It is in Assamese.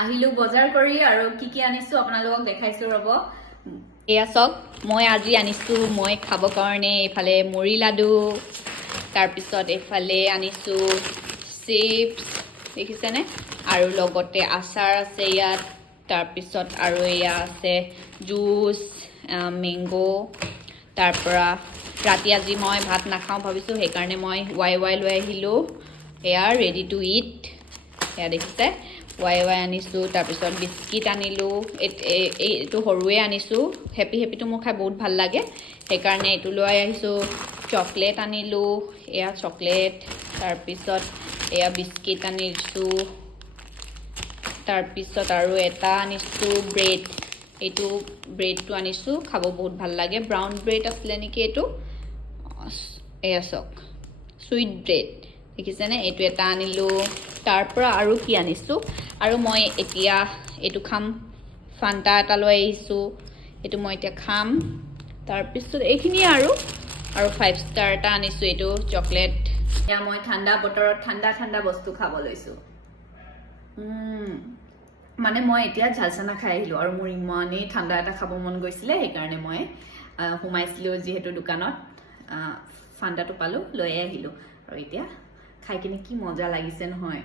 আহিলো বজাৰ কৰি আৰু কি আনিছো আপোনালোকক দেখাইছো ৰব এয়া চক মই আজি আনিছো মই খাব কাৰণে এফালে মুড়ি লাডু তাৰ পিছত এফালে আনিছো চিপছ দেখিছেনে আৰু লগতে আচাৰ আছে ইয়াত তাৰ পিছত আৰু এয়া আছে জুচ মেংগো তাৰ পৰা ৰাতি আজি মই ভাত নাখাওঁ ভাবিছো সেই কাৰণে মই ৱাই লৈ আহিলো এয়া ৰেডি টু ইট এয়া দেখিছে ৱাই আনিছো তাৰ পিছত বিস্কিট আনিলো এইটো সৰুৱে আনিছো হেপি টো মোৰ খাই বহুত ভাল লাগে সেই কাৰণে এইটো লৈ আহিছো চকলেট আনিলো এয়া চকলেট তাৰ পিছত এয়া বিস্কিট আনিছো তাৰ পিছত আৰু এটা আনিছো ব্ৰেড এইটো ব্ৰেডটো আনিছো খাব বহুত ভাল লাগে ব্ৰাউন ব্ৰেড আছিল নেকি এইটো এয়া চক সুইট ব্ৰেড দেখিছেনে এইটো এটা আনিলো তাৰ পৰা আৰু কি আনিছো আৰু মই এতিয়া এইটো খাম ফান্টা এটা লৈ আহিছো এইটো মই এতিয়া খাম তাৰ পিছত এইখিনি আৰু 5 ষ্টাৰ এটা আনিছো এইটো চকলেট এতিয়া মই ঠাণ্ডা বতৰত ঠাণ্ডা বস্তু খাব লৈছো মানে মই এতিয়া ঝালচানা খাই আহিলো আৰু মোৰ ইমানেই ঠাণ্ডা এটা খাব মন গৈছিলে সেই কাৰণে মই হুমাইছিলো যেহেতু দোকানত ফান্টাটো পালো লৈ আহিলো আৰু এতিয়া খাই কিনে কি মজা লাগিছে নহয়